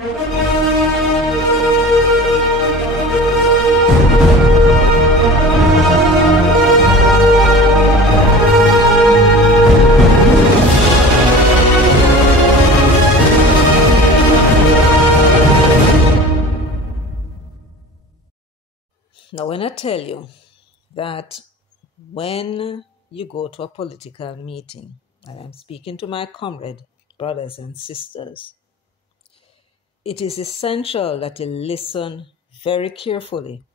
Now, when I tell you that when you go to a political meeting, and I'm speaking to my comrade, brothers and sisters, it is essential that you listen very carefully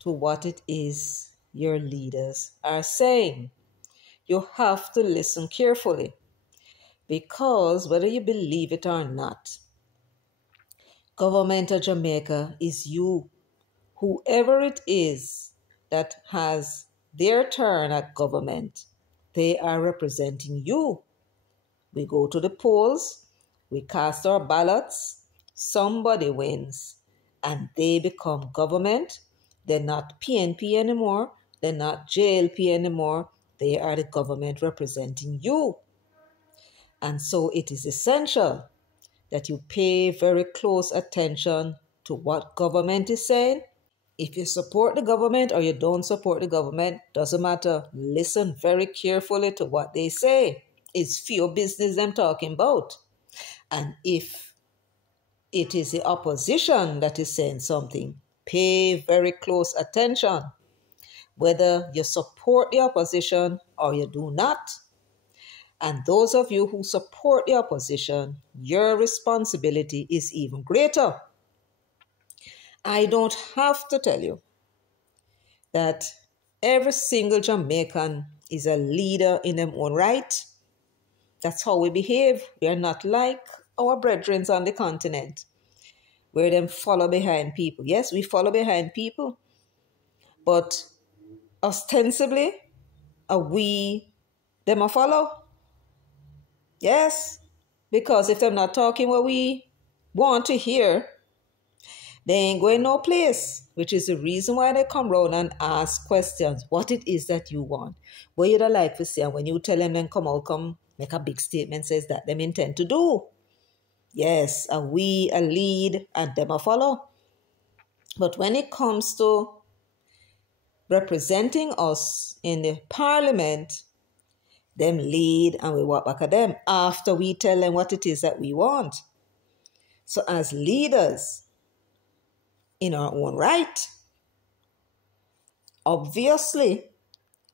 to what it is your leaders are saying. You have to listen carefully because whether you believe it or not, government of Jamaica is you. Whoever it is that has their turn at government, they are representing you. We go to the polls, we cast our ballots, somebody wins, and they become government. They're not PNP anymore, they're not JLP anymore, they are the government representing you. And so it is essential that you pay very close attention to what government is saying. If you support the government or you don't support the government, doesn't matter. Listen very carefully to what they say. It's for your business I'm talking about. And if it is the opposition that is saying something, pay very close attention. Whether you support the opposition or you do not. And those of you who support the opposition, your responsibility is even greater. I don't have to tell you that every single Jamaican is a leader in their own right. That's how we behave. We are not like our brethren on the continent, where them follow behind people. Yes, we follow behind people, but ostensibly, are we them a follow? Yes, because if they're not talking what we want to hear, they ain't going no place, which is the reason why they come round and ask questions. What it is that you want. What you don't like to say, and when you tell them, then come make a big statement, says that them intend to do. Yes, are we a lead and them a follow? But when it comes to representing us in the parliament, them lead and we walk back at them after we tell them what it is that we want. So as leaders, in our own right, obviously,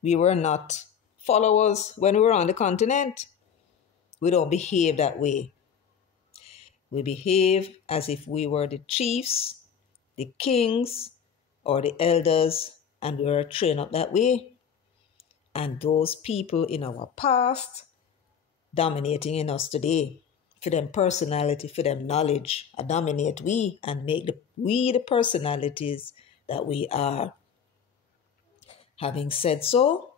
we were not followers when we were on the continent. We don't behave that way. We behave as if we were the chiefs, the kings, or the elders, and we were trained up that way. And those people in our past dominating in us today, for them personality, for them knowledge, dominate we and make we the personalities that we are. Having said so,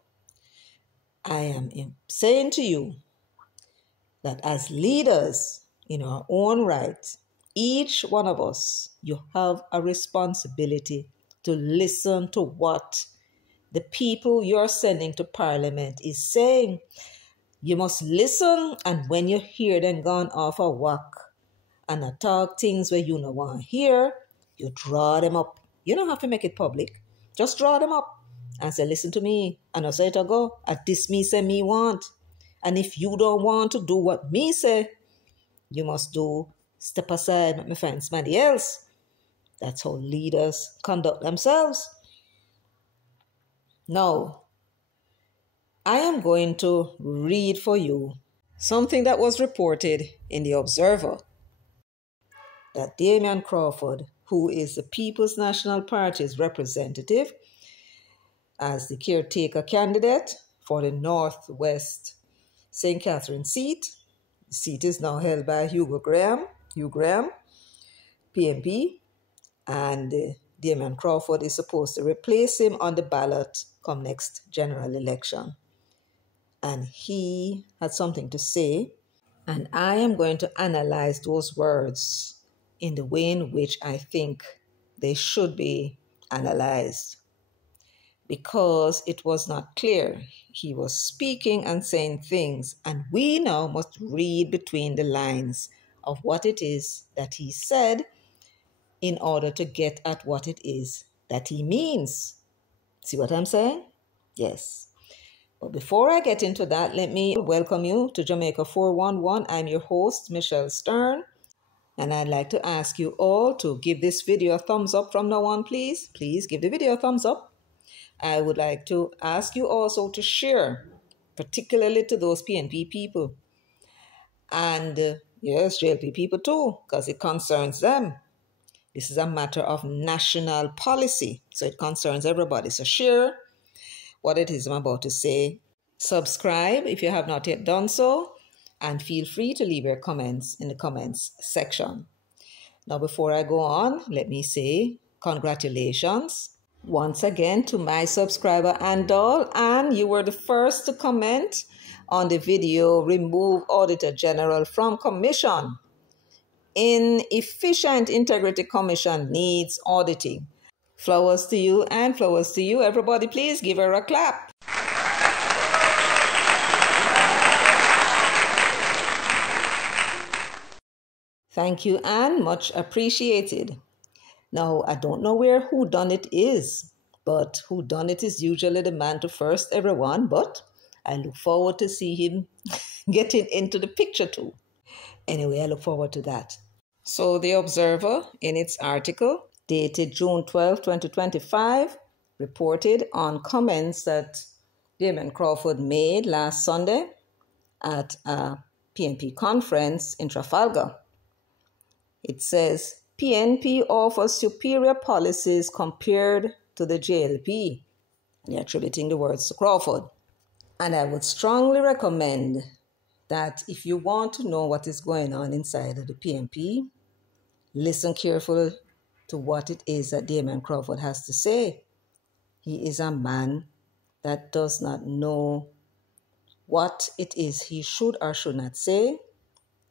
I am saying to you that as leaders in our own right, each one of us, you have a responsibility to listen to what the people you're sending to Parliament is saying. You must listen, and when you hear them gone off a walk and talk things where you don't want to hear, you draw them up. You don't have to make it public. Just draw them up and say, listen to me. And I say it go, at this me say me want. And if you don't want to do what me say, you must step aside, let me find somebody else. That's how leaders conduct themselves. Now, I am going to read for you something that was reported in the Observer, that Damian Crawford, who is the People's National Party's representative as the caretaker candidate for the Northwest St. Catherine seat. The seat is now held by Hugh Graham, PNP, and Damian Crawford is supposed to replace him on the ballot come next general election. And he had something to say, and I am going to analyze those words in the way in which I think they should be analyzed, because it was not clear. He was speaking and saying things, and we now must read between the lines of what it is that he said in order to get at what it is that he means. See what I'm saying? Yes. But before I get into that, let me welcome you to Jamaica 411. I'm your host, Michelle Stern, and I'd like to ask you all to give this video a thumbs up from now on, please. Please give the video a thumbs up. I would like to ask you also to share, particularly to those PNP people. And yes, JLP people too, because it concerns them. This is a matter of national policy, so it concerns everybody. So share what it is I'm about to say. Subscribe if you have not yet done so, and feel free to leave your comments in the comments section. Now, before I go on, let me say congratulations once again to my subscriber Andal, and you were the first to comment on the video, Remove Auditor General from Commission. Inefficient Integrity Commission needs auditing. Flowers to you and flowers to you. Everybody, please give her a clap. Thank you, Anne. Much appreciated. Now, I don't know where whodunit is, but whodunit is usually the man to first everyone, but I look forward to see him getting into the picture too. Anyway, I look forward to that. So the Observer, in its article dated June 12, 2025, reported on comments that Damien Crawford made last Sunday at a PNP conference in Trafalgar. It says, PNP offers superior policies compared to the JLP. They're attributing the words to Crawford. And I would strongly recommend that if you want to know what is going on inside of the PNP, listen carefully to what it is that Damien Crawford has to say. He is a man that does not know what it is he should or should not say.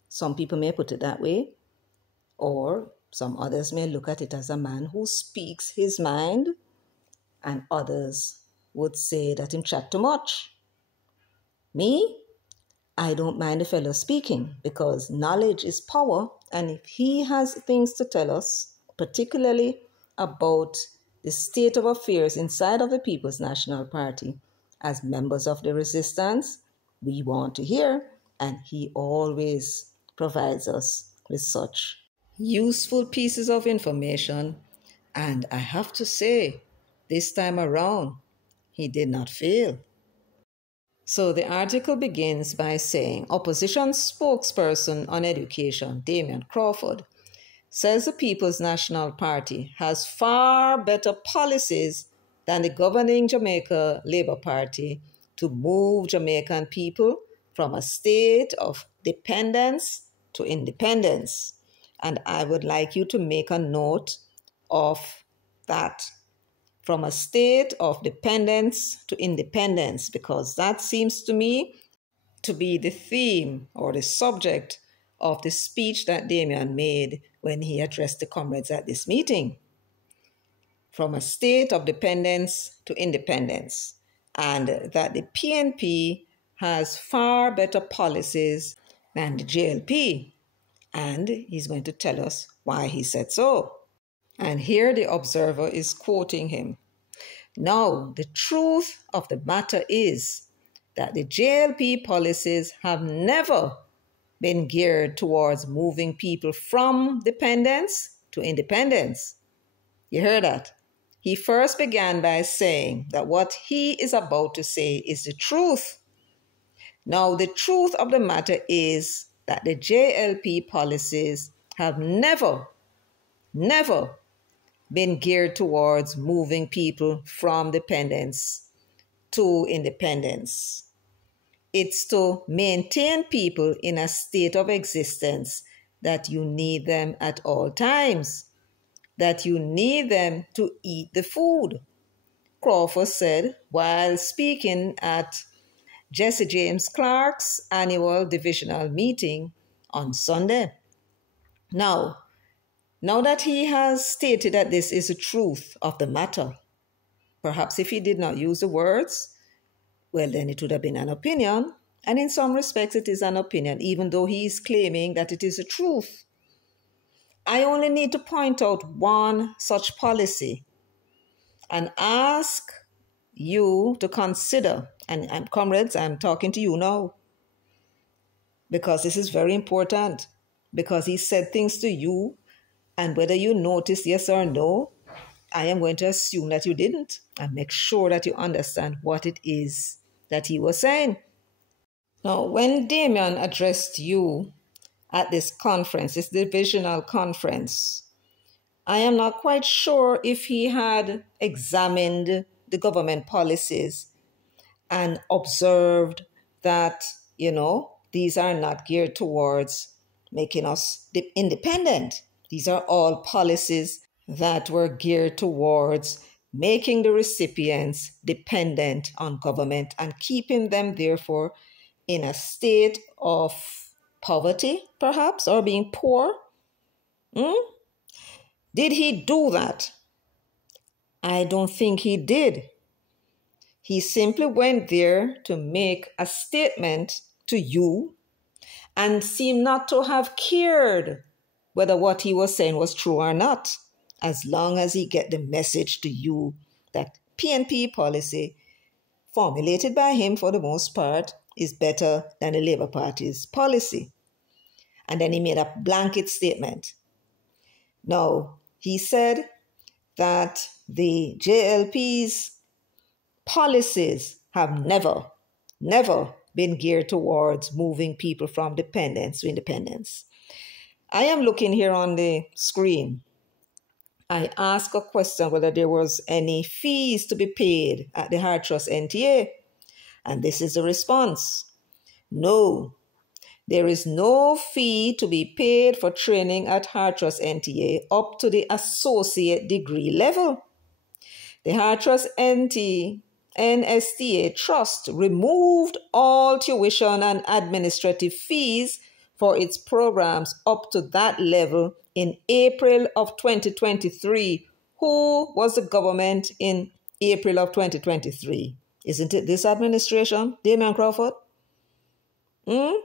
Some people may put it that way, or some others may look at it as a man who speaks his mind, and others would say that him chat too much. Me, I don't mind the fellow speaking, because knowledge is power, and if he has things to tell us, particularly about the state of affairs inside of the People's National Party, as members of the resistance, we want to hear, and he always provides us with such useful pieces of information. And I have to say, this time around, he did not fail. So the article begins by saying, opposition spokesperson on education, Damien Crawford, says the People's National Party has far better policies than the governing Jamaica Labour Party to move Jamaican people from a state of dependence to independence. And I would like you to make a note of that. From a state of dependence to independence, because that seems to me to be the theme or the subject of the speech that Damien made when he addressed the comrades at this meeting. From a state of dependence to independence, and that the PNP has far better policies than the JLP. And he's going to tell us why he said so. And here the Observer is quoting him. Now, the truth of the matter is that the JLP policies have never been geared towards moving people from dependence to independence. You heard that? He first began by saying that what he is about to say is the truth. Now, the truth of the matter is that the JLP policies have never been geared towards moving people from dependence to independence. It's to maintain people in a state of existence that you need them at all times, that you need them to eat the food, Crawford said while speaking at Jesse James Clark's annual divisional meeting on Sunday. Now that he has stated that this is the truth of the matter, perhaps if he did not use the words, well, then it would have been an opinion, And in some respects, it is an opinion, even though he is claiming that it is the truth. I only need to point out one such policy and ask you to consider, and comrades, I'm talking to you now, because this is very important, because he said things to you, and whether you notice yes or no, I am going to assume that you didn't, and make sure that you understand what it is that he was saying. Now, when Damian addressed you at this conference, this divisional conference, I am not quite sure if he had examined the government policies and observed that, these are not geared towards making us independent. These are all policies that were geared towards making the recipients dependent on government and keeping them, therefore, in a state of poverty, perhaps, or being poor. Did he do that? I don't think he did. He simply went there to make a statement to you and seemed not to have cared whether what he was saying was true or not, as long as he get the message to you that PNP policy, formulated by him for the most part, is better than the Labour Party's policy. And then he made a blanket statement. Now, he said that the JLP's policies have never been geared towards moving people from dependence to independence. I am looking here on the screen. I asked a question whether there was any fees to be paid at the HeartTrust NTA, and this is the response. No, there is no fee to be paid for training at HeartTrust NTA up to the associate degree level. The HeartTrust NSTA Trust removed all tuition and administrative fees for its programs up to that level in April of 2023. Who was the government in April of 2023? Isn't it this administration, Damian Crawford? The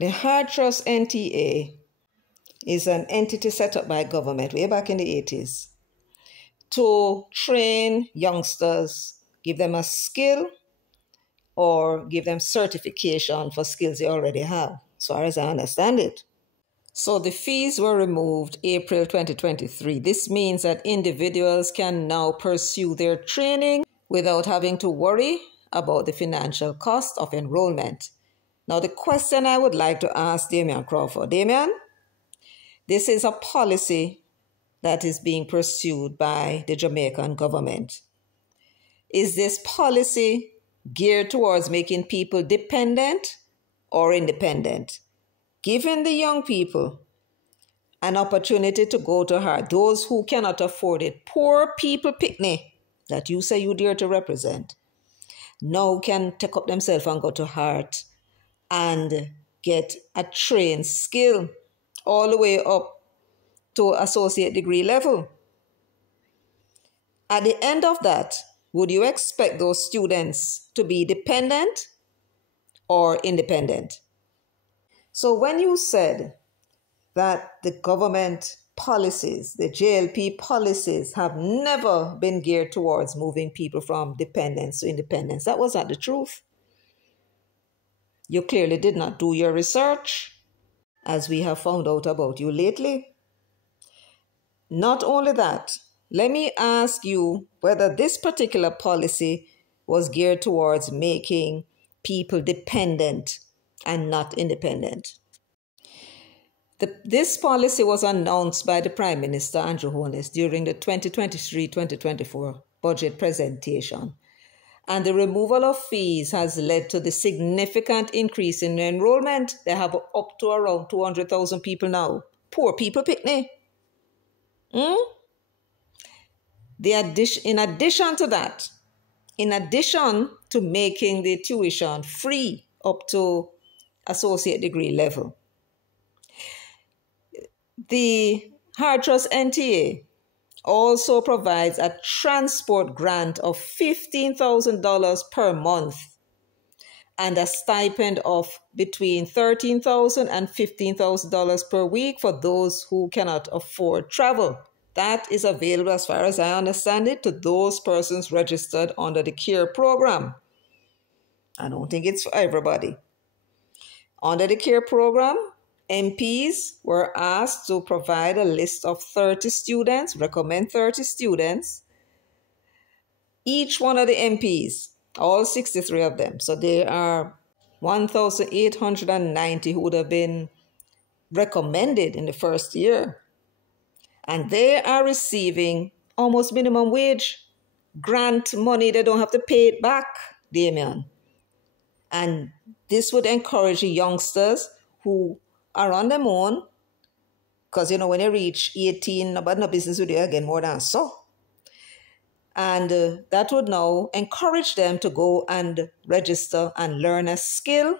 HeartTrust NTA is an entity set up by government way back in the 80s to train youngsters, give them a skill or give them certification for skills they already have, as far as I understand it. So the fees were removed April 2023. This means that individuals can now pursue their training without having to worry about the financial cost of enrollment. Now, the question I would like to ask Damian Crawford. Damian, this is a policy that is being pursued by the Jamaican government. Is this policy geared towards making people dependent or independent? Giving the young people an opportunity to go to Heart, those who cannot afford it, poor people picnic that you say you dare to represent, now can take up themselves and go to Heart and get a trained skill all the way up to associate degree level. At the end of that, would you expect those students to be dependent or independent? So when you said that the government policies, the JLP policies, have never been geared towards moving people from dependence to independence, that was not the truth. You clearly did not do your research, as we have found out about you lately. Not only that, let me ask you whether this particular policy was geared towards making people dependent and not independent. This policy was announced by the Prime Minister, Andrew Holness, during the 2023-2024 budget presentation. And the removal of fees has led to the significant increase in enrollment. They have up to around 200,000 people now. Poor people picnic. In addition to that, in addition to making the tuition free up to associate degree level, the HeartTrust NTA also provides a transport grant of $15,000 per month and a stipend of between $13,000 and $15,000 per week for those who cannot afford travel. That is available, as far as I understand it, to those persons registered under the CARE program. I don't think it's for everybody. Under the CARE program, MPs were asked to provide a list of 30 students, recommend 30 students. Each one of the MPs, all 63 of them, so there are 1,890 who would have been recommended in the first year. And they are receiving almost minimum wage grant money. They don't have to pay it back, Damien. And this would encourage youngsters who are on their own, because, when they reach 18, nobody no business with you again more than so. And that would now encourage them to go and register and learn a skill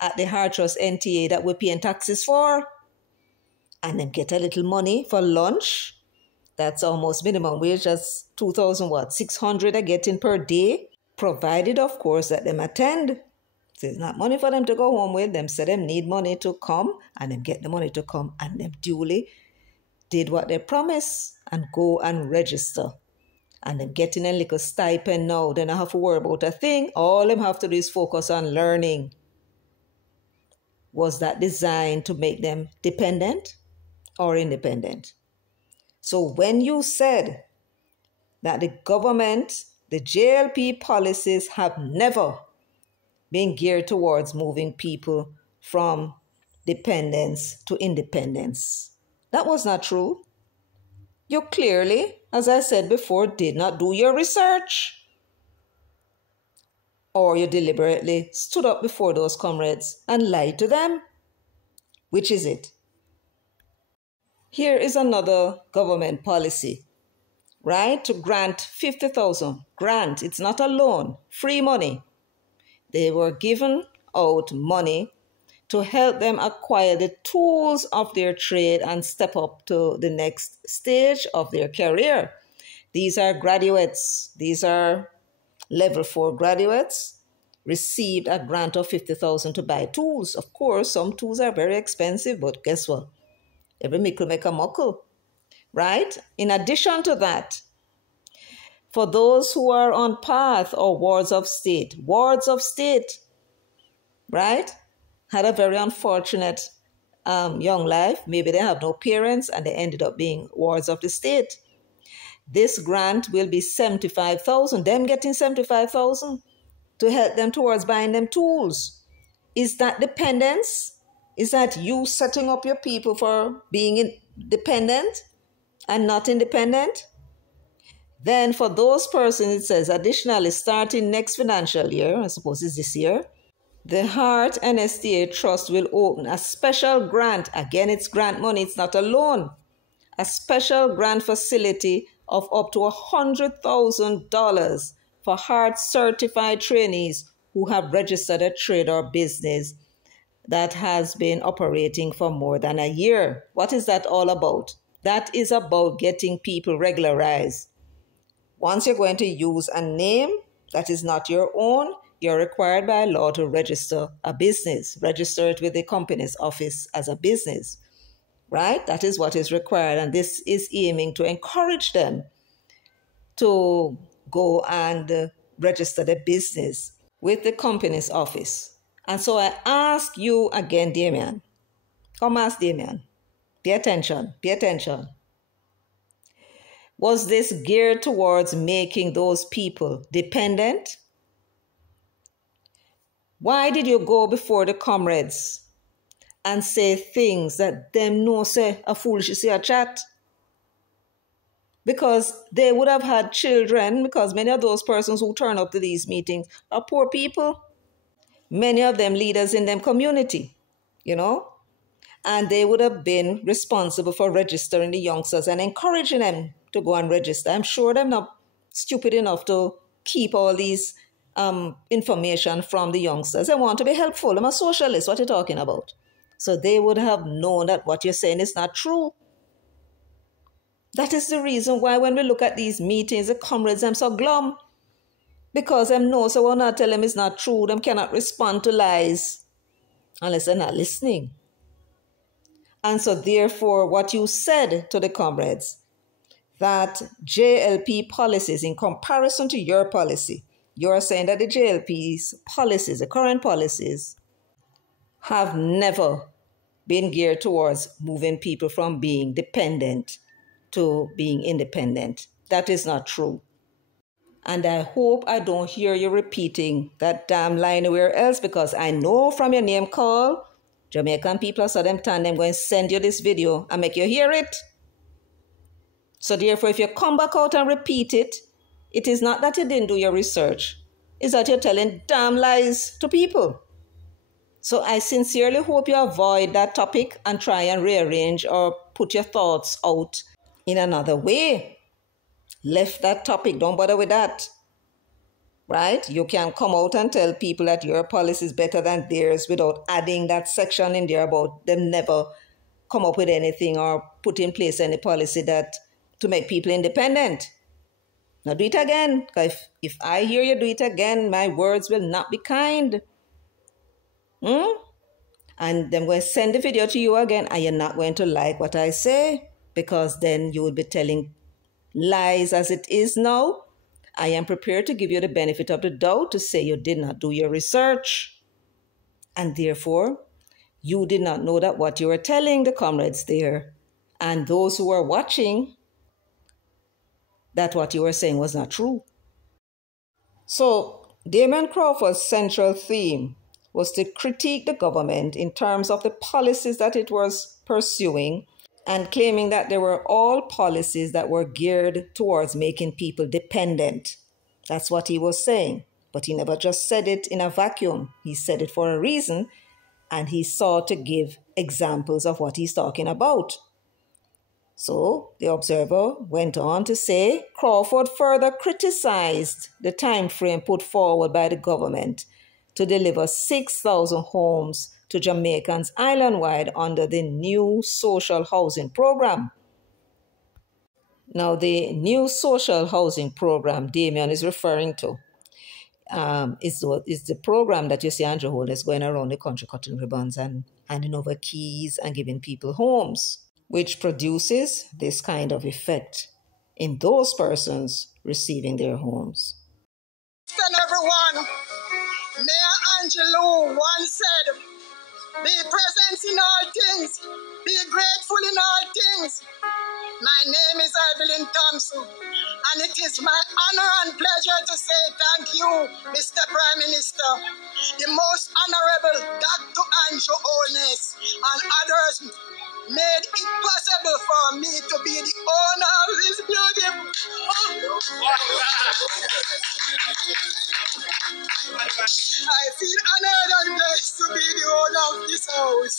at the Hard Trust NTA that we're paying taxes for, and then get a little money for lunch. That's almost minimum wage. That's 2,600 they're getting per day, provided, of course, that them attend. So it's not money for them to go home with. Them say them need money to come, and them get the money to come, and them duly did what they promised and go and register. And them getting a little stipend now. They don't have to worry about a thing. All them have to do is focus on learning. Was that designed to make them dependent or independent? So when you said that the government, the JLP policies have never been geared towards moving people from dependence to independence, that was not true. You clearly, as I said before, did not do your research. Or you deliberately stood up before those comrades and lied to them. Which is it? Here is another government policy, right? To grant 50,000. Grant, it's not a loan, free money. They were given out money to help them acquire the tools of their trade and step up to the next stage of their career. These are graduates. These are level 4 graduates, received a grant of 50,000 to buy tools. Of course, some tools are very expensive, but guess what? Every mickle make a muckle, right? In addition to that, for those who are on path or wards of state, right, had a very unfortunate young life. Maybe they have no parents and they ended up being wards of the state. This grant will be 75,000, them getting 75,000 to help them towards buying them tools. Is that dependence? Is that you setting up your people for being dependent and not independent? Then for those persons, it says, additionally, starting next financial year, I suppose it's this year, the Heart NSTA Trust will open a special grant. Again, it's grant money, it's not a loan. A special grant facility of up to $100,000 for Heart certified trainees who have registered a trade or business that has been operating for more than a year. What is that all about? That is about getting people regularized. Once you're going to use a name that is not your own, you're required by law to register a business. Register it with the company's office as a business, right? That is what is required. And this is aiming to encourage them to go and register the business with the company's office. And so I ask you again, Damien. Come ask Damien. Pay attention. Pay attention. Was this geared towards making those people dependent? Why did you go before the comrades and say things that them no say a foolish say a chat? Because they would have had children, because many of those persons who turn up to these meetings are poor people. Many of them leaders in them community, and they would have been responsible for registering the youngsters and encouraging them to go and register. I'm sure they're not stupid enough to keep all these information from the youngsters. They want to be helpful. I'm a socialist. What are you talking about? So they would have known that what you're saying is not true. That is the reason why when we look at these meetings, the comrades, I'm so glum. Because them know, so when I tell them it's not true, them cannot respond to lies unless they're not listening. And so therefore, what you said to the comrades, that JLP policies in comparison to your policy, you're saying that the JLP's policies, the current policies, have never been geared towards moving people from being dependent to being independent. That is not true. And I hope I don't hear you repeating that damn line anywhere else, because I know from your name call, Jamaican people saw them turn them going to send you this video and make you hear it. So therefore, if you come back out and repeat it, it is not that you didn't do your research. It's that you're telling damn lies to people. So I sincerely hope you avoid that topic and try and rearrange or put your thoughts out in another way. Left that topic, don't bother with that. Right? You can come out and tell people that your policy is better than theirs without adding that section in there about them never come up with anything or put in place any policy that to make people independent. Now do it again. If I hear you do it again, my words will not be kind. And I'm going to send the video to you again, and you're not going to like what I say, because then you will be telling lies as it is now. I am prepared to give you the benefit of the doubt to say you did not do your research. And therefore, you did not know that what you were telling the comrades there and those who were watching, that what you were saying was not true. So Damon Crawford's central theme was to critique the government in terms of the policies that it was pursuing, and claiming that they were all policies that were geared towards making people dependent. That's what he was saying. But he never just said it in a vacuum. He said it for a reason, and he sought to give examples of what he's talking about. So the Observer went on to say, Crawford further criticized the time frame put forward by the government to deliver 6,000 homes to Jamaicans island-wide under the new social housing program. Now, the new social housing program Damien is referring to is the program that you see Andrew Holness going around the country cutting ribbons and handing over keys and giving people homes, which produces this kind of effect in those persons receiving their homes. And everyone, Mayor Angelou once said, be present in all things, be grateful in all things. My name is Evelyn Thompson, and it is my honor and pleasure to say thank you, Mr. Prime Minister, the most honorable Dr. Andrew Holness, and others made it possible for me to be the owner of this building. I feel honored and blessed to be the owner of this house.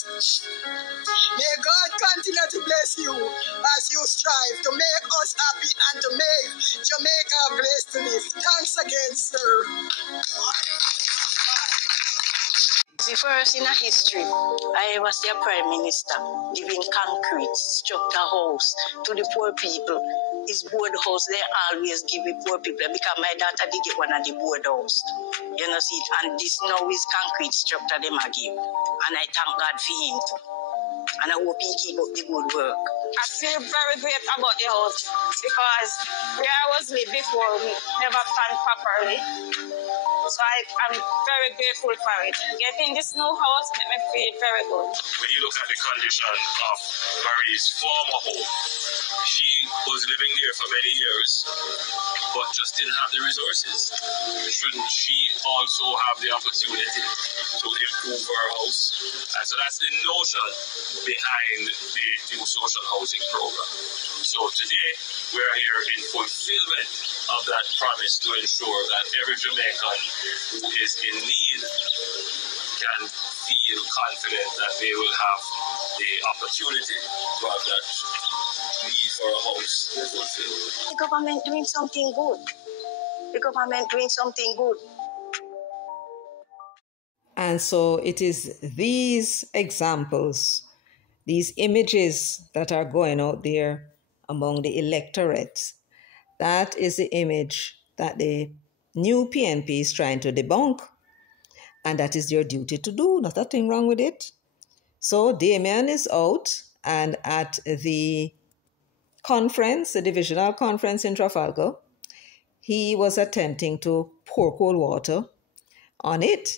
May God continue to bless you as you strive to make us happy and to make Jamaica a place to live. Thanks again, sir. The first in a history, I was their Prime Minister, giving concrete, structure house to the poor people. His board house, they always give the poor people, because my daughter did get one of the board house. You know, see, and this now is concrete structure them I give. And I thank God for him too. And I hope he keep up the good work. I feel very great about the house, because where I was living before, we never planned properly. So I'm very grateful for it. Getting this new house made me feel very good. When you look at the condition of Marie's former home, she was living there for many years, but just didn't have the resources. Shouldn't she also have the opportunity to improve her house? And so that's the notion behind the new social housing program. So today, we're here in fulfillment of that promise to ensure that every Jamaican who is in need can feel confident that they will have the opportunity to have that need for a house fulfilled. The government doing something good. The government doing something good. And so it is these examples, these images that are going out there among the electorate. That is the image that the new PNP is trying to debunk. And that is their duty to do. Not a thing wrong with it. So Damien is out, and at the conference, the divisional conference in Trafalgar, he was attempting to pour cold water on it.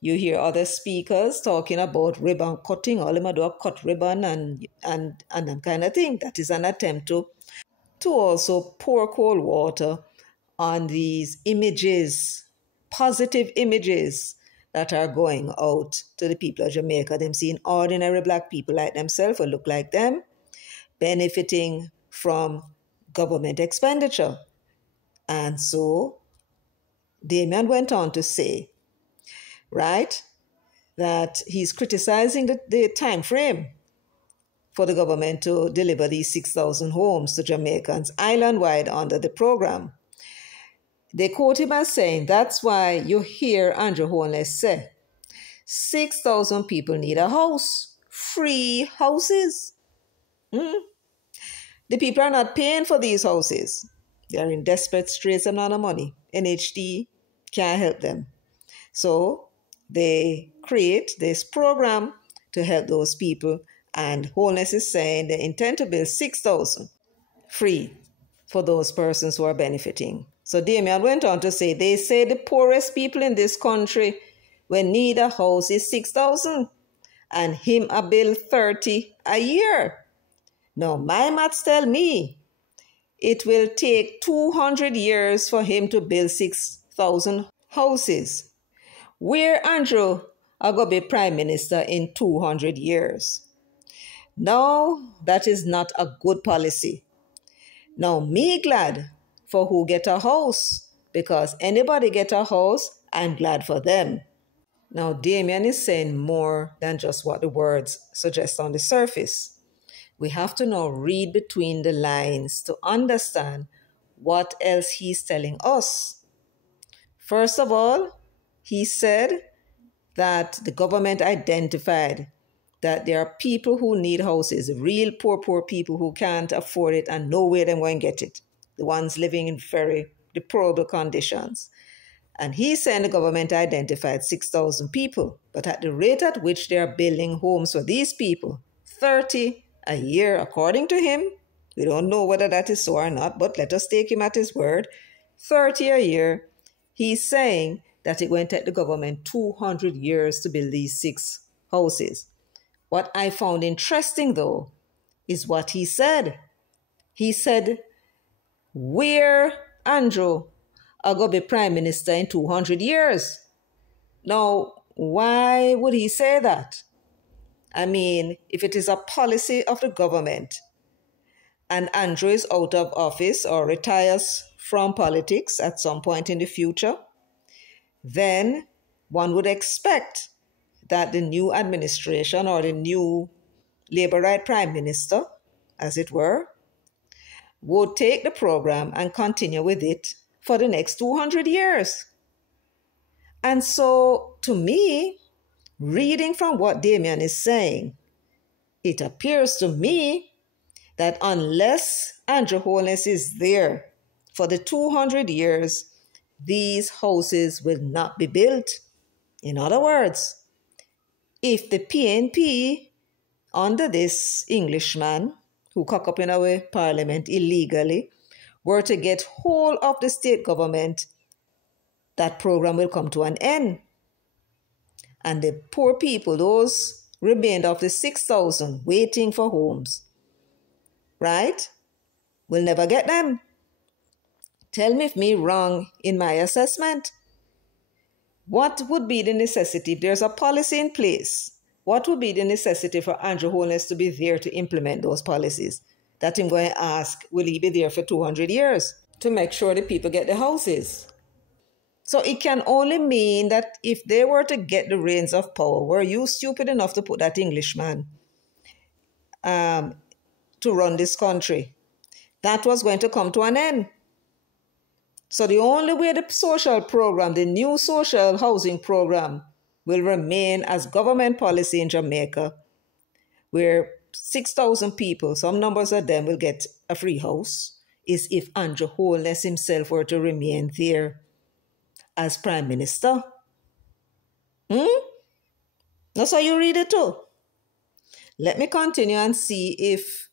You hear other speakers talking about ribbon cutting, all them do a cut ribbon and that kind of thing. That is an attempt to also pour cold water on these images, positive images that are going out to the people of Jamaica. Them seeing ordinary black people like themselves or look like them, benefiting from government expenditure. And so Damien went on to say, right, that he's criticizing the time frame for the government to deliver these 6,000 homes to Jamaicans island-wide under the program. They quote him as saying, that's why you hear Andrew Holness say, 6,000 people need a house, free houses. The people are not paying for these houses. They are in desperate straits and not of money. NHD can't help them. So they create this program to help those people. And Holness is saying they intend to build 6,000 free for those persons who are benefiting. So Damien went on to say, they say the poorest people in this country will need a house is 6,000 and him a bill 30 a year. Now, my maths tell me it will take 200 years for him to build 6,000 houses. Where Andrew are going to be prime minister in 200 years? No, that is not a good policy. Now, me glad for who get a house, because anybody get a house, I'm glad for them. Now, Damien is saying more than just what the words suggest on the surface. We have to now read between the lines to understand what else he's telling us. First of all, he said that the government identified that there are people who need houses, real poor people who can't afford it and know where they're going to get it. The ones living in very deplorable conditions. And he's saying the government identified 6,000 people, but at the rate at which they are building homes for these people, 30 a year, according to him, we don't know whether that is so or not, but let us take him at his word, 30 a year, he's saying that it going to take the government 200 years to build these 6 houses. What I found interesting, though, is what he said. He said, where Andrew are going to be prime minister in 200 years. Now, why would he say that? I mean, if it is a policy of the government and Andrew is out of office or retires from politics at some point in the future, then one would expect that the new administration or the new Labour right prime minister, as it were, would take the program and continue with it for the next 200 years. And so, to me, reading from what Damien is saying, it appears to me that unless Andrew Holness is there for the 200 years, these houses will not be built. In other words, if the PNP, under this Englishman who cock up in our parliament illegally, were to get hold of the state government, that program will come to an end. And the poor people, those remained of the 6,000 waiting for homes, right, will never get them. Tell me if me wrong in my assessment. What would be the necessity if there's a policy in place? What would be the necessity for Andrew Holness to be there to implement those policies? That I'm going to ask, will he be there for 200 years to make sure the people get the houses? So it can only mean that if they were to get the reins of power, were you stupid enough to put that Englishman to run this country? That was going to come to an end. So the only way the social program, the new social housing program, will remain as government policy in Jamaica, where 6,000 people, some numbers of them will get a free house, is if Andrew Holness himself were to remain there as Prime Minister. That's how you read it too. Let me continue and see if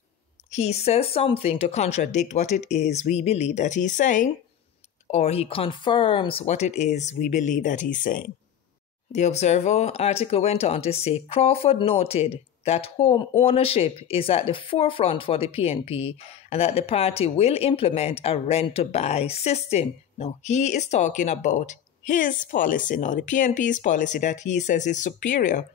he says something to contradict what it is we believe that he's saying, or he confirms what it is we believe that he's saying. The Observer article went on to say, Crawford noted that home ownership is at the forefront for the PNP and that the party will implement a rent-to-buy system. Now, he is talking about his policy now, the PNP's policy that he says is superior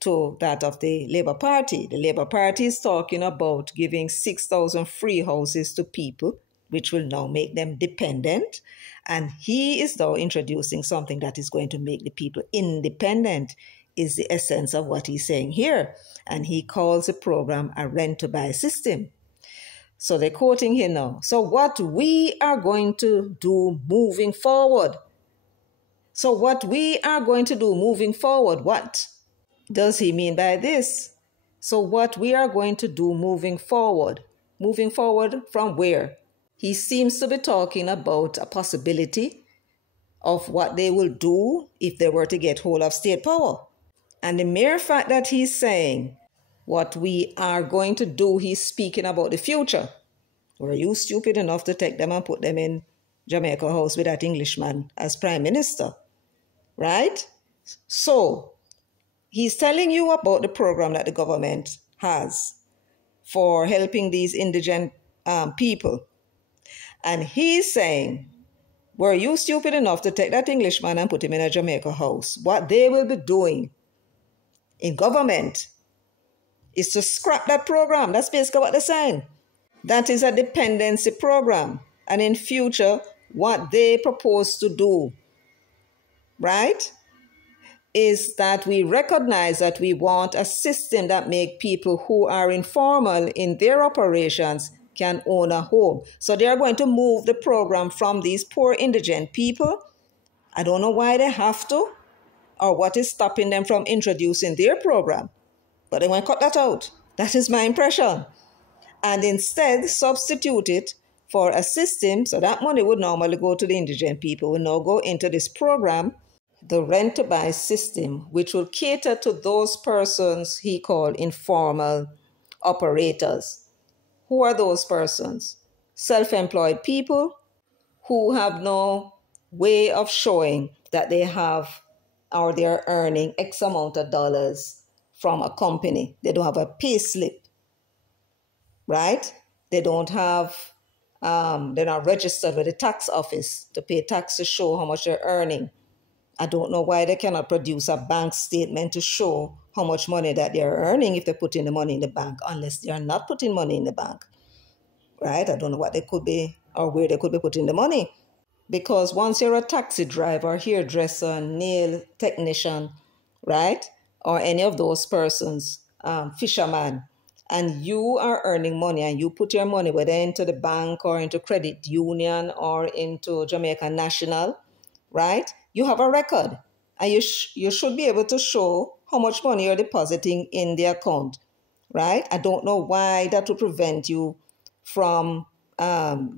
to that of the Labour Party. The Labour Party is talking about giving 6,000 free houses to people, which will now make them dependent. And he is now introducing something that is going to make the people independent, is the essence of what he's saying here. And he calls the program a rent-to-buy system. So they're quoting him now. So what we are going to do moving forward. What does he mean by this? So what we are going to do moving forward from where? He seems to be talking about a possibility of what they will do if they were to get hold of state power. And the mere fact that he's saying what we are going to do, he's speaking about the future. Were you stupid enough to take them and put them in Jamaica House with that Englishman as Prime Minister? Right? So, he's telling you about the program that the government has for helping these indigent people. And he's saying, were you stupid enough to take that Englishman and put him in a Jamaica House? What they will be doing in government is to scrap that program. That's basically what they're saying. That is a dependency program. And in future, what they propose to do, right, is that we recognize that we want a system that make people who are informal in their operations can own a home. So they are going to move the program from these poor indigent people. I don't know why they have to, or what is stopping them from introducing their program. But they want to cut that out. That is my impression. And instead substitute it for a system, so that money would normally go to the indigent people, will now go into this program, the rent-to-buy system, which will cater to those persons he called informal operators. Who are those persons? Self-employed people who have no way of showing that they have or they're earning X amount of dollars from a company. They don't have a pay slip, right? They don't have, they're not registered with the tax office to pay tax to show how much they're earning. I don't know why they cannot produce a bank statement to show how much money that they're earning if they're putting the money in the bank, unless they are not putting money in the bank, right? I don't know what they could be or where they could be putting the money. Because once you're a taxi driver, hairdresser, nail technician, right, or any of those persons, fisherman, and you are earning money and you put your money whether into the bank or into credit union or into Jamaica National, right, you have a record. And you should be able to show how much money you're depositing in the account, right? I don't know why that would prevent you from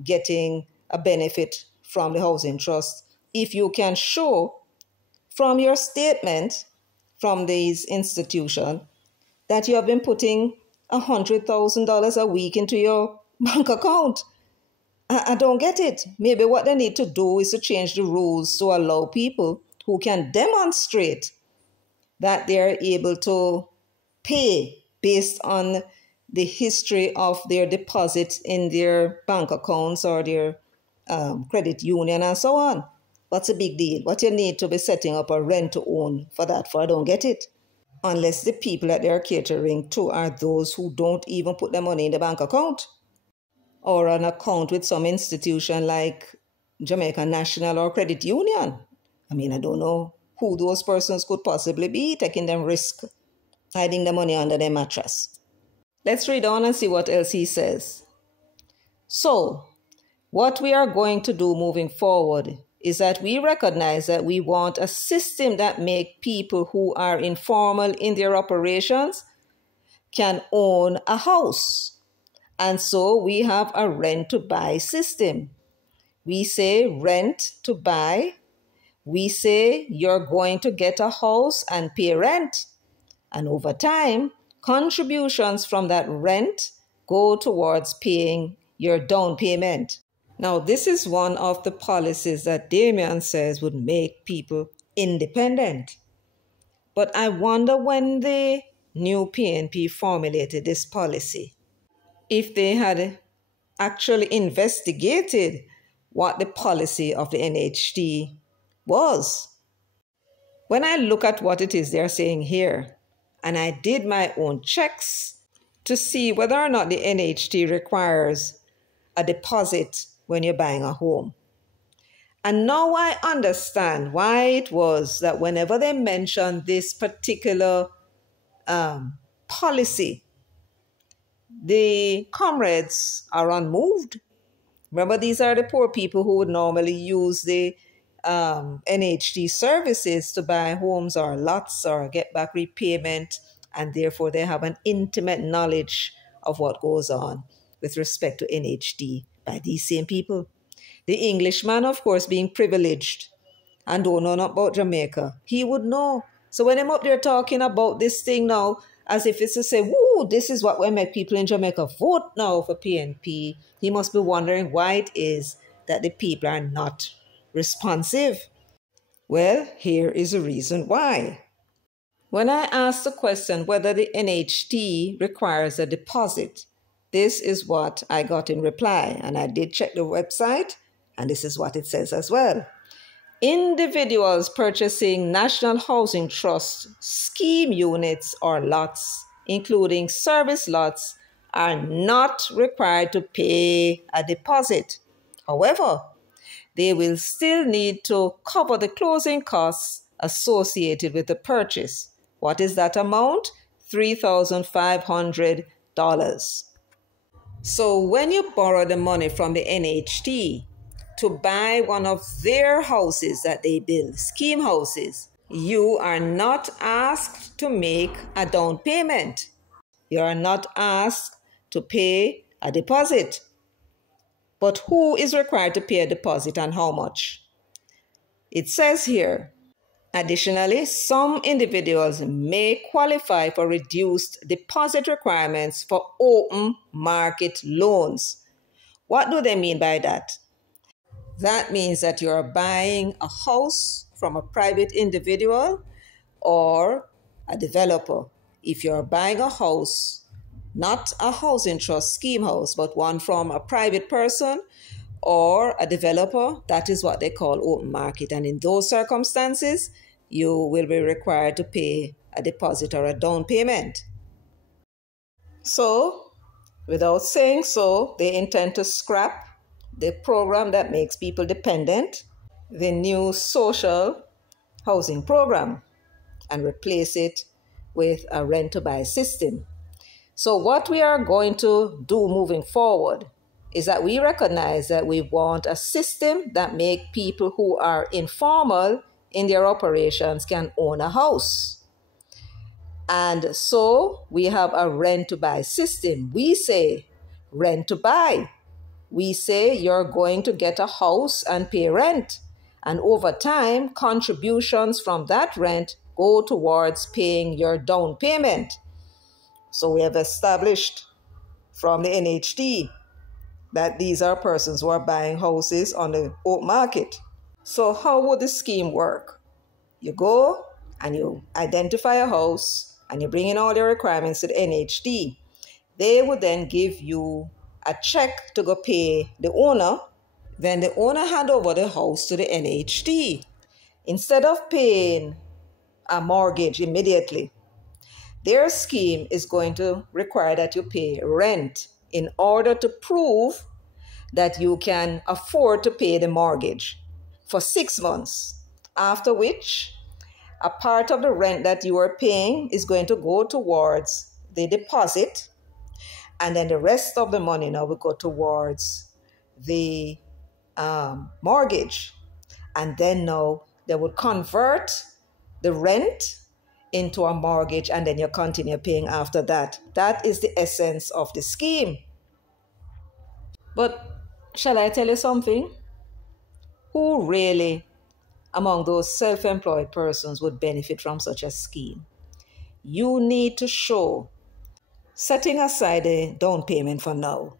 getting a benefit from the housing trust if you can show from your statement from these institutions that you have been putting $100,000 a week into your bank account. I don't get it. Maybe what they need to do is to change the rules to allow people who can demonstrate that they're able to pay based on the history of their deposits in their bank accounts or their credit union and so on. What's a big deal? What you need to be setting up a rent to own for that for? I don't get it. Unless the people that they're catering to are those who don't even put their money in the bank account or an account with some institution like Jamaica National or Credit Union. I mean, I don't know who those persons could possibly be taking them risk, hiding the money under their mattress. Let's read on and see what else he says. So, what we are going to do moving forward is that we recognize that we want a system that makes people who are informal in their operations can own a house. And so we have a rent-to-buy system. We say rent to buy We say you're going to get a house and pay rent. And over time, contributions from that rent go towards paying your down payment. Now, this is one of the policies that Damian says would make people independent. But I wonder when the new PNP formulated this policy, if they had actually investigated what the policy of the NHT was. When I look at what it is they're saying here, and I did my own checks to see whether or not the NHT requires a deposit when you're buying a home. And now I understand why it was that whenever they mentioned this particular policy, the comrades are unmoved. Remember, these are the poor people who would normally use the NHT services to buy homes or lots or get back repayment, and therefore they have an intimate knowledge of what goes on with respect to NHT by these same people. The Englishman, of course, being privileged and don't know nothing about Jamaica, he would know. So when I'm up there talking about this thing now, as if it's to say, woo, this is what will make people in Jamaica vote now for PNP, he must be wondering why it is that the people are not responsive. Well, here is a reason why. When I asked the question whether the NHT requires a deposit, this is what I got in reply. And I did check the website, and this is what it says as well. Individuals purchasing National Housing Trust scheme units or lots, including service lots, are not required to pay a deposit. However, they will still need to cover the closing costs associated with the purchase. What is that amount? $3,500. So when you borrow the money from the NHT to buy one of their houses that they build, scheme houses, you are not asked to make a down payment. You are not asked to pay a deposit. But who is required to pay a deposit and how much? It says here, additionally, some individuals may qualify for reduced deposit requirements for open market loans. What do they mean by that? That means that you're buying a house from a private individual or a developer. If you're buying a house, not a housing trust scheme house, but one from a private person or a developer, that is what they call open market. And in those circumstances, you will be required to pay a deposit or a down payment. So, without saying so, they intend to scrap the program that makes people dependent, the new social housing program, and replace it with a rent-to-buy system. So what we are going to do moving forward is that we recognize that we want a system that make people who are informal in their operations can own a house. And so we have a rent-to-buy system. We say rent-to-buy. We say you're going to get a house and pay rent. And over time, contributions from that rent go towards paying your down payment. So we have established from the NHT that these are persons who are buying houses on the open market. So how would the scheme work? You go and you identify a house and you bring in all your requirements to the NHT. They would then give you a check to go pay the owner. Then the owner hand over the house to the NHT. Instead of paying a mortgage immediately, their scheme is going to require that you pay rent in order to prove that you can afford to pay the mortgage for 6 months, after which a part of the rent that you are paying is going to go towards the deposit, and then the rest of the money now will go towards the mortgage. And then now they would convert the rent into a mortgage, and then you continue paying after that. That is the essence of the scheme. But shall I tell you something? Who really among those self-employed persons would benefit from such a scheme. You need to show, setting aside the down payment for now,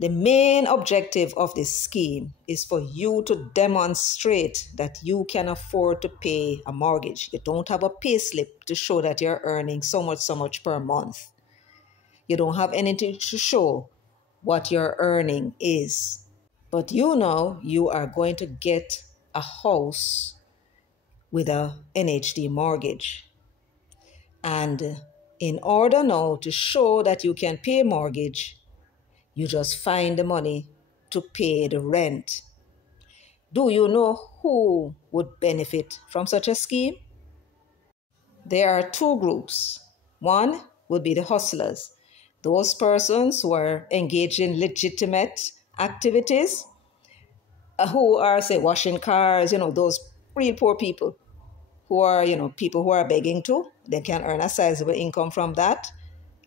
the main objective of this scheme is for you to demonstrate that you can afford to pay a mortgage. You don't have a pay slip to show that you're earning so much per month. You don't have anything to show what your earning is. But you know you are going to get a house with a NHD mortgage. And in order now to show that you can pay mortgage, you just find the money to pay the rent. Do you know who would benefit from such a scheme? There are two groups. One would be the hustlers, those persons who are engaged in legitimate activities, who are, say, washing cars, those real poor people who are, people who are begging too. They can earn a sizable income from that.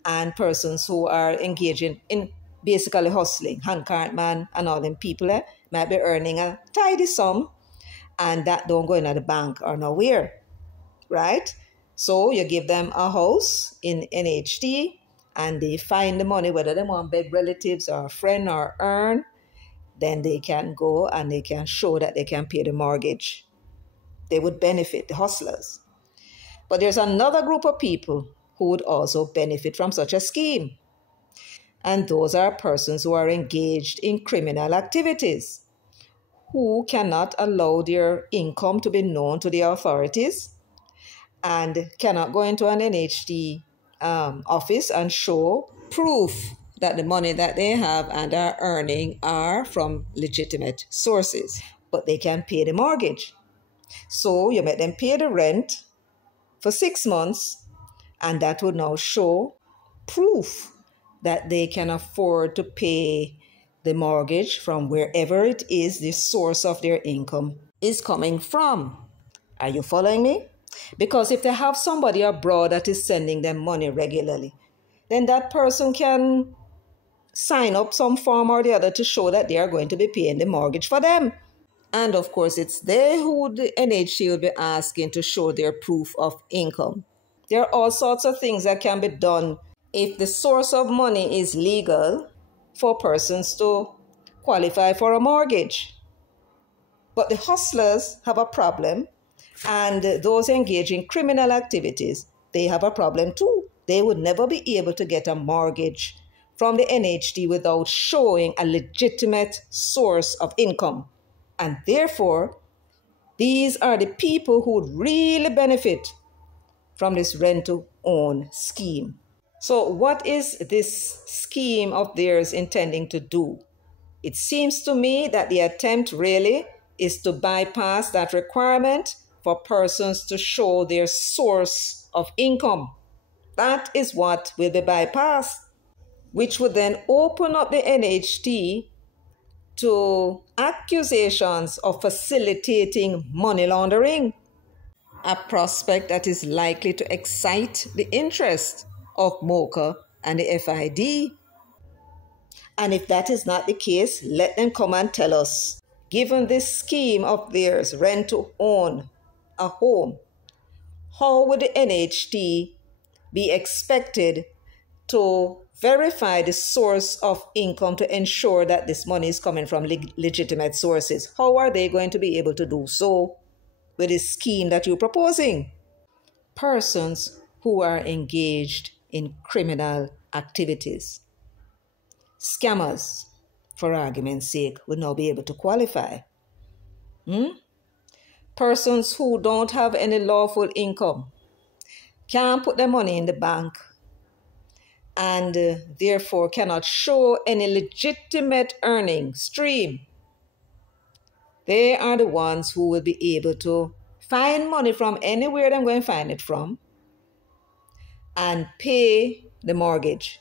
And persons who are engaging in basically hustling, handcart man and all them people might be earning a tidy sum and that don't go in at the bank or nowhere, right? So you give them a house in NHD and they find the money, whether they want beg relatives or a friend or earn, then they can go and they can show that they can pay the mortgage. They would benefit, the hustlers. But there's another group of people who would also benefit from such a scheme. And those are persons who are engaged in criminal activities, who cannot allow their income to be known to the authorities and cannot go into an NHD office and show proof that the money that they have and are earning are from legitimate sources. But they can pay the mortgage. So you make them pay the rent for 6 months, and that would now show proof that they can afford to pay the mortgage from wherever it is the source of their income is coming from. Are you following me? Because if they have somebody abroad that is sending them money regularly, then that person can sign up some form or the other to show that they are going to be paying the mortgage for them. And of course, it's they who the NHD will be asking to show their proof of income. There are all sorts of things that can be done if the source of money is legal for persons to qualify for a mortgage. But the hustlers have a problem, and those engaged in criminal activities, they have a problem too. They would never be able to get a mortgage from the NHD without showing a legitimate source of income. And therefore, these are the people who would really benefit from this rent-to-own scheme. So what is this scheme of theirs intending to do? It seems to me that the attempt really is to bypass that requirement for persons to show their source of income. That is what will be bypassed, which would then open up the NHD to accusations of facilitating money laundering, a prospect that is likely to excite the interest of MOCA and the FID. And if that is not the case, let them come and tell us. Given this scheme of theirs, rent to own a home, how would the NHD be expected to verify the source of income to ensure that this money is coming from legitimate sources? How are they going to be able to do so with this scheme that you're proposing? Persons who are engaged in criminal activities, scammers, for argument's sake, would now be able to qualify. Persons who don't have any lawful income can't put their money in the bank and therefore cannot show any legitimate earning stream. They are the ones who will be able to find money from anywhere they're going to find it from and pay the mortgage.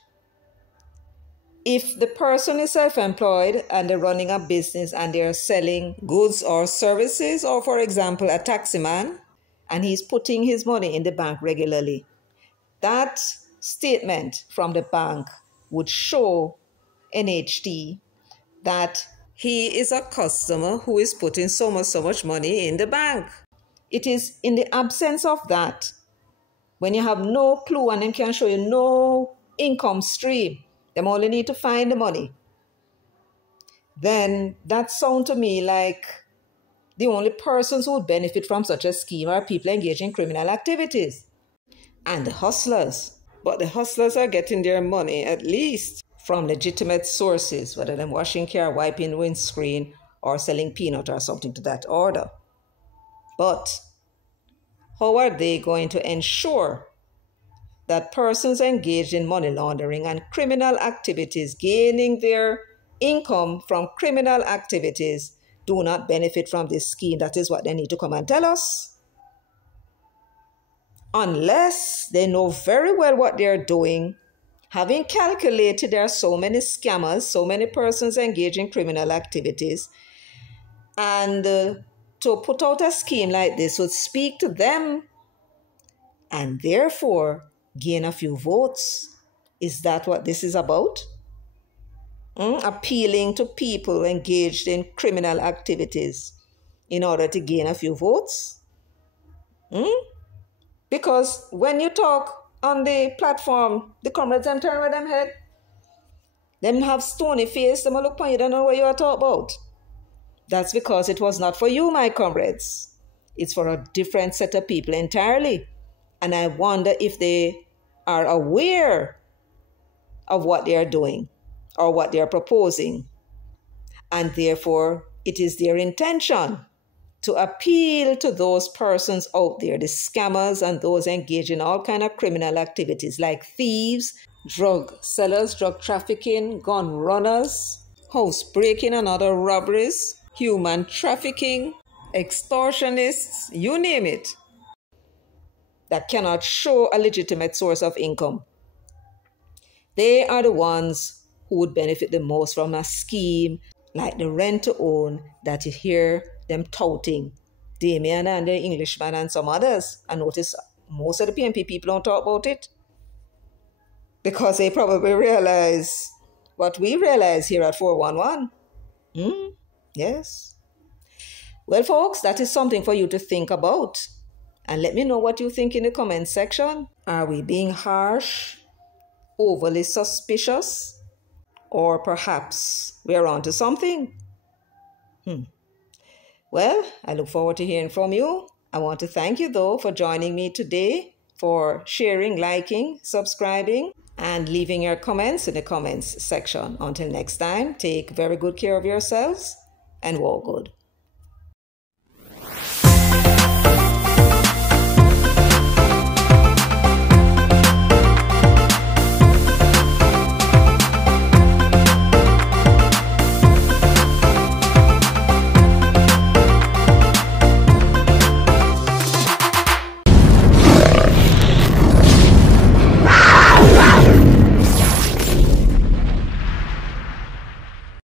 If the person is self-employed and they're running a business and they're selling goods or services, or for example, a taxi man, and he's putting his money in the bank regularly, that statement from the bank would show NHD that he is a customer who is putting so much money in the bank. It is in the absence of that, when you have no clue and them can show you no income stream, them only need to find the money, then that sounds to me like the only persons who would benefit from such a scheme are people engaged in criminal activities and the hustlers. But the hustlers are getting their money at least from legitimate sources, whether they're washing car, wiping windscreen, or selling peanut or something to that order. But how are they going to ensure that persons engaged in money laundering and criminal activities, gaining their income from criminal activities, do not benefit from this scheme? That is what they need to come and tell us. Unless they know very well what they're doing, having calculated there are so many scammers, so many persons engaged in criminal activities, and to put out a scheme like this would speak to them and therefore gain a few votes. Is that what this is about? Appealing to people engaged in criminal activities in order to gain a few votes? Because when you talk on the platform, the comrades them turn with them head. Them have stony face, them look upon you, don't know what you are talking about. That's because it was not for you, my comrades. It's for a different set of people entirely. And I wonder if they are aware of what they are doing or what they are proposing. And therefore, it is their intention to appeal to those persons out there, the scammers and those engaged in all kinds of criminal activities like thieves, drug sellers, drug trafficking, gun runners, house breaking and other robberies, human trafficking, extortionists, you name it, that cannot show a legitimate source of income. They are the ones who would benefit the most from a scheme like the rent to own that you hear them touting. Damien and the Englishman and some others. I notice most of the PNP people don't talk about it because they probably realize what we realize here at 411. Yes. Well, folks, that is something for you to think about. And let me know what you think in the comment section. Are we being harsh, overly suspicious, or perhaps we're onto something? Well, I look forward to hearing from you. I want to thank you, though, for joining me today, for sharing, liking, subscribing, and leaving your comments in the comments section. Until next time, take very good care of yourselves and walk good.